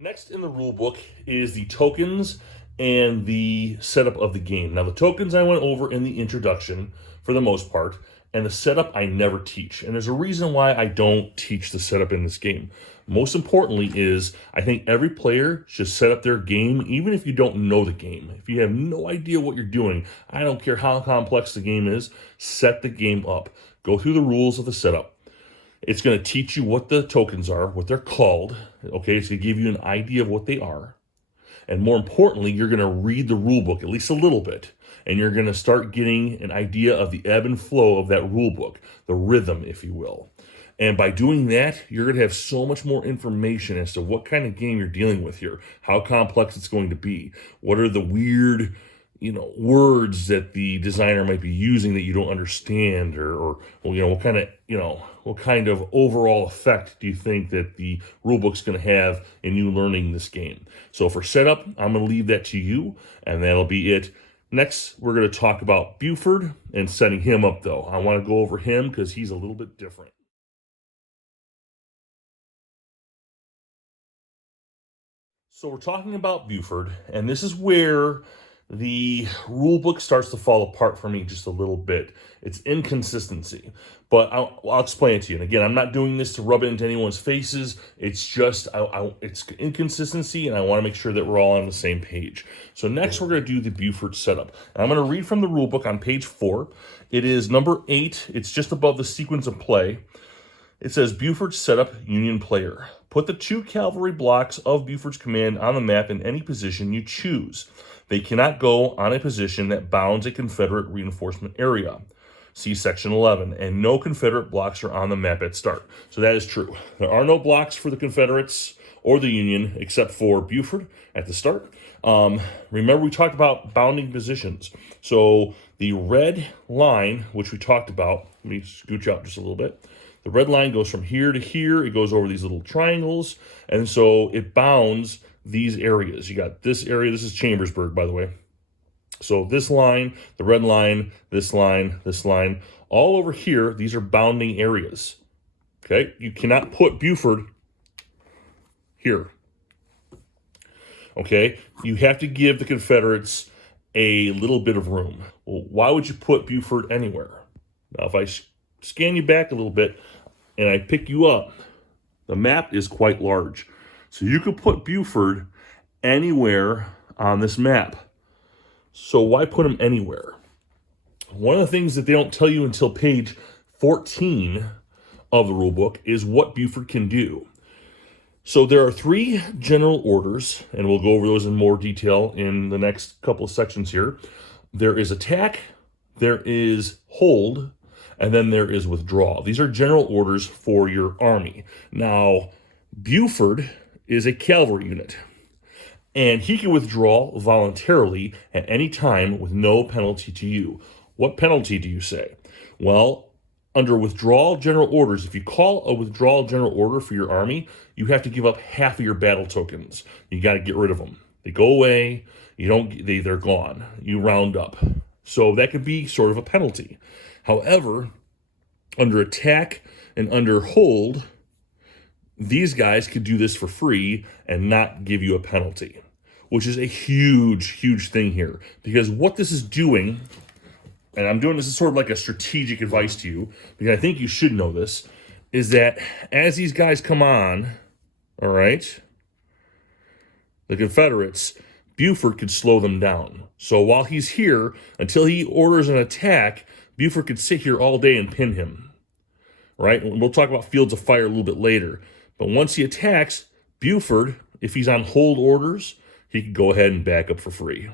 Next in the rule book is the tokens and the setup of the game. Now, the tokens I went over in the introduction for the most part, and the setup I never teach. And there's a reason why I don't teach the setup in this game. Most importantly is I think every player should set up their game, even if you don't know the game. If you have no idea what you're doing, I don't care how complex the game is, set the game up. Go through the rules of the setup. It's going to teach you what the tokens are, what they're called. Okay, it's going to give you an idea of what they are. And more importantly, you're going to read the rule book, at least a little bit. And you're going to start getting an idea of the ebb and flow of that rule book, the rhythm, if you will. And by doing that, you're going to have so much more information as to what kind of game you're dealing with here, how complex it's going to be, what are the weird words that the designer might be using that you don't understand, or what kind of overall effect do you think that the rulebook's going to have in you learning this game. So for setup, I'm going to leave that to you, and that'll be it. Next, we're going to talk about Buford and setting him up, though. I want to go over him because he's a little bit different. So we're talking about Buford, and this is where the rule book starts to fall apart for me just a little bit. It's inconsistency, but I'll explain it to you. And again, I'm not doing this to rub it into anyone's faces. It's just it's inconsistency, and I want to make sure that we're all on the same page. So next, we're going to do the Buford setup. And I'm going to read from the rule book on page 4. It is number 8. It's just above the sequence of play. It says Buford setup Union player. Put the 2 cavalry blocks of Buford's command on the map in any position you choose. They cannot go on a position that bounds a Confederate reinforcement area. See section 11. And no Confederate blocks are on the map at start. So that is true. There are no blocks for the Confederates or the Union except for Buford at the start. Remember, we talked about bounding positions. So the red line, which we talked about, let me scooch out just a little bit. The red line goes from here to here. It goes over these little triangles. And so it bounds these areas. You got this area. This is Chambersburg, by the way. So this line, the red line, this line, all over here, these are bounding areas. Okay? You cannot put Buford here. Okay? You have to give the Confederates a little bit of room. Well, why would you put Buford anywhere? Now, if I scan you back a little bit and I pick you up, the map is quite large. So you could put Buford anywhere on this map. So why put him anywhere? One of the things that they don't tell you until page 14 of the rule book is what Buford can do. So there are 3 general orders, and we'll go over those in more detail in the next couple of sections here. There is attack, there is hold, and then there is withdrawal. These are general orders for your army. Now, Buford is a cavalry unit, and he can withdraw voluntarily at any time with no penalty to you. What penalty do you say? Well, under withdrawal general orders, if you call a withdrawal general order for your army, you have to give up half of your battle tokens. You got to get rid of them. They go away. They're gone. You round up. So that could be sort of a penalty. However, under attack and under hold, these guys could do this for free and not give you a penalty, which is a huge, huge thing here. Because what this is doing, and I'm doing this as sort of like a strategic advice to you, because I think you should know this, is that as these guys come on, all right, the Confederates, Buford could slow them down. So while he's here, until he orders an attack, Buford could sit here all day and pin him, right? And we'll talk about fields of fire a little bit later. But once he attacks, Buford, if he's on hold orders, he can go ahead and back up for free.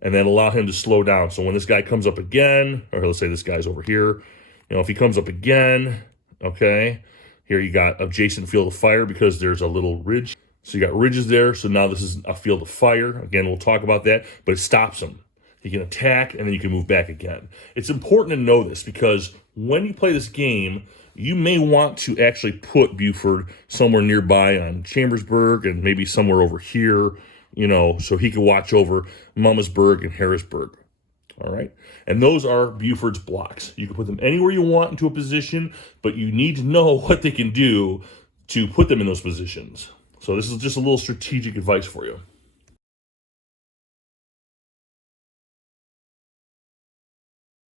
And then allow him to slow down. So when this guy comes up again, or let's say this guy's over here, if he comes up again, okay, here you got adjacent field of fire because there's a little ridge. So you got ridges there. So now this is a field of fire. Again, we'll talk about that, but it stops him. He can attack, and then you can move back again. It's important to know this because when you play this game, you may want to actually put Buford somewhere nearby on Chambersburg and maybe somewhere over here, so he can watch over Mummersburg and Harrisburg. All right? And those are Buford's blocks. You can put them anywhere you want into a position, but you need to know what they can do to put them in those positions. So this is just a little strategic advice for you.